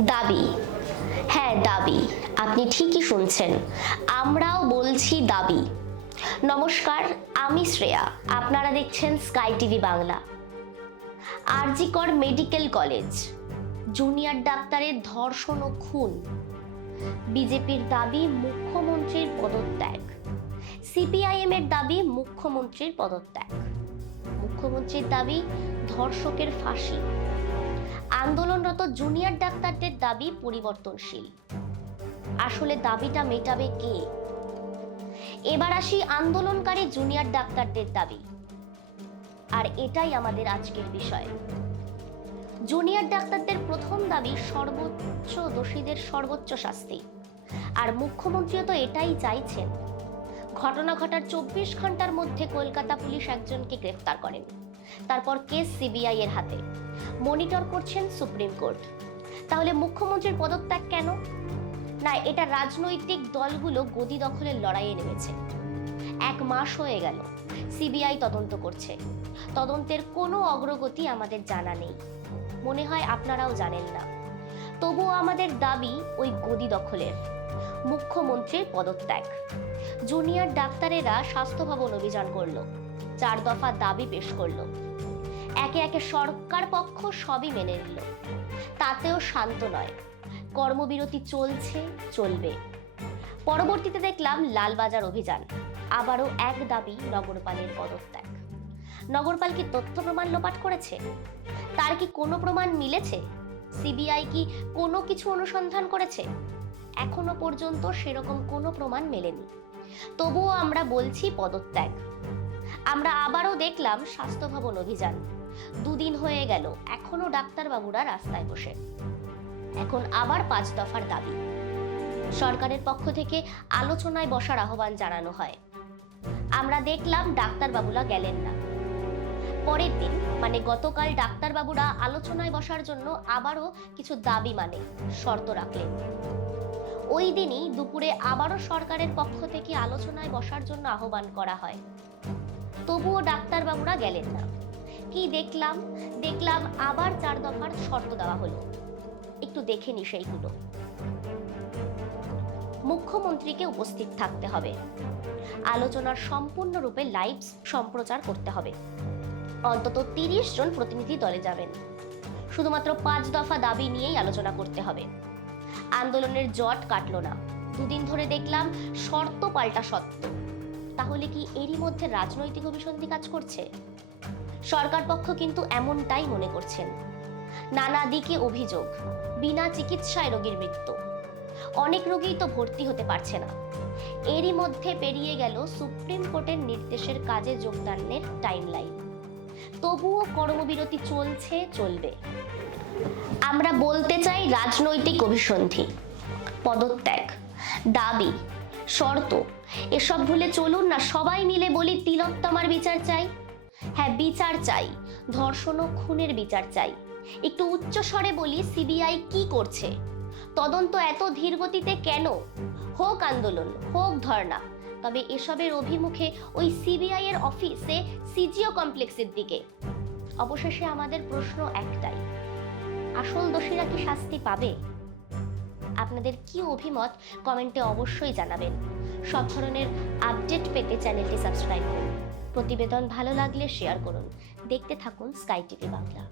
দাবি। হ্যাঁ দাবি। আপনি ঠিকই শুনছেন। আমরাও বলছি দাবি। নমস্কার, আমি শ্রেয়া। আপনারা দেখছেন Sky TV Bangla. RG Kar medical college. Junior ডাক্তারের ধর্ষণ ও খুন। বিজেপির দাবি মুখ্যমন্ত্রীর পদত্যাগ। সিপিআইএম এর দাবি মুখ্যমন্ত্রীর পদত্যাগ। মুখ্যমন্ত্রীর দাবি ধর্ষকের ফাঁসি। আন্দোলনরত জুনিয়র ডাক্তারদের দাবি পরিবর্তনশীল। আসলে দাবিটা মেটাবে কে? এবার আসি আন্দোলনকারী জুনিয়র ডাক্তারদের দাবি। আর এটাই আমাদের আজকের বিষয়। জুনিয়র ডাক্তারদের প্রথম দাবি সর্বোচ্চ দোষীদের সর্বোচ্চ শাস্তি। আর মুখ্যমন্ত্রীও তো এটাই চাইছেন। ঘটনা ঘটার চব্বিশ ঘণ্টার মধ্যে কলকাতা পুলিশ একজনকে গ্রেফতার করেন। তারপর কেস সিবিআই এর হাতে। মনিটর করছেন সুপ্রিম কোর্ট। তাহলে মুখ্যমন্ত্রীর পদত্যাগ কেন? না, এটা রাজনৈতিক দলগুলো গদি দখলের লড়াইয়ে নেমেছে। এক মাস হয়ে গেল, সিবিআই তদন্ত করছে। তদন্তের কোনো অগ্রগতি আমাদের জানা নেই। মনে হয় আপনারাও জানেন না। তবুও আমাদের দাবি ওই গদি দখলের, মুখ্যমন্ত্রীর পদত্যাগ। জুনিয়র ডাক্তারেরা স্বাস্থ্য ভবন অভিযান করল। চার দফা দাবি পেশ করল। একে একে সরকার পক্ষ সবই মেনে নিল। তাতেও শান্ত নয়। কর্মবিরতি চলছে, চলবে। পরবর্তীতে দেখলাম লালবাজার অভিযান, আবারও এক দাবি নগরপালের পদত্যাগ। নগরপাল কি তথ্য প্রমাণ লোপাট করেছে? তার কি কোনো প্রমাণ মিলেছে? সিবিআই কি কোনো কিছু অনুসন্ধান করেছে? এখনও পর্যন্ত সেরকম কোনো প্রমাণ মেলেনি। তবুও আমরা বলছি পদত্যাগ। আমরা আবারও দেখলাম স্বাস্থ্য ভবন অভিযান। দুদিন হয়ে গেল, এখনও ডাক্তারবাবুরা রাস্তায় বসে। এখন আবার পাঁচ দফার দাবি। সরকারের পক্ষ থেকে আলোচনায় বসার আহ্বান জানানো হয়। আমরা দেখলাম ডাক্তারবাবুরা গেলেন না। পরের দিন মানে গতকাল ডাক্তারবাবুরা আলোচনায় বসার জন্য আবারও কিছু দাবি মানে শর্ত রাখলেন। ওই দিনই দুপুরে আবারও সরকারের পক্ষ থেকে আলোচনায় বসার জন্য আহ্বান করা হয়। তবুও ডাক্তারবাবুরা গেলেন না। কি দেখলাম? দেখলাম আবার চার দফার শর্ত দেওয়া হলো। একটু দেখে নি সেইগুলো। মুখ্যমন্ত্রীকে উপস্থিত থাকতে হবে। আলোচনার সম্পূর্ণরূপে লাইভ সম্প্রচার করতে হবে। অন্তত তিরিশ জন প্রতিনিধি দলে যাবেন। শুধুমাত্র পাঁচ দফা দাবি নিয়েই আলোচনা করতে হবে। আন্দোলনের জট কাটলো না। দুদিন ধরে দেখলাম শর্ত পাল্টা সত্য তাহলে কি এরই মধ্যে রাজনৈতিক অভিসন্ধি কাজ করছে? সরকার পক্ষ কিন্তু এমনটাই মনে করছেন। নানা দিকে অভিযোগ, বিনা চিকিৎসায় রোগীর মৃত্যু। অনেক রোগী তো ভর্তি হতে পারছে না। এরই মধ্যে পেরিয়ে গেল সুপ্রিম কোর্টের নির্দেশের কাজে যোগদানের টাইমলাইন। তবুও কর্মবিরতি চলছে, চলবে। আমরা বলতে চাই রাজনৈতিক অভিসন্ধি, পদত্যাগ, দাবি শর্ত। এসব ভুলে চলুন না, সবাই মিলে বলি তিলোত্তমার বিচার চাই। হ্যাঁ বিচার চাই। ধর্ষণ ও খুনের বিচার চাই। একটু উচ্চ স্বরে বলি, সিবিআই কি করছে? তদন্ত এত ধীর গতিতে কেন? হোক আন্দোলন, হোক ধর্ণা। তবে এসবের অভিমুখে ওই সিবিআই এর অফিসে সিজিও কমপ্লেক্সের দিকে। অবশেষে আমাদের প্রশ্ন একটাই। আসল দোষীরা কি শাস্তি পাবে? আপনাদের কি অভিমত, কমেন্টে অবশ্যই জানাবেন। সব ধরনের আপডেট পেতে চ্যানেলটি সাবস্ক্রাইব করুন। প্রতিবেদন ভালো লাগলে শেয়ার করুন। দেখতে থাকুন স্কাই টিভি বাংলা।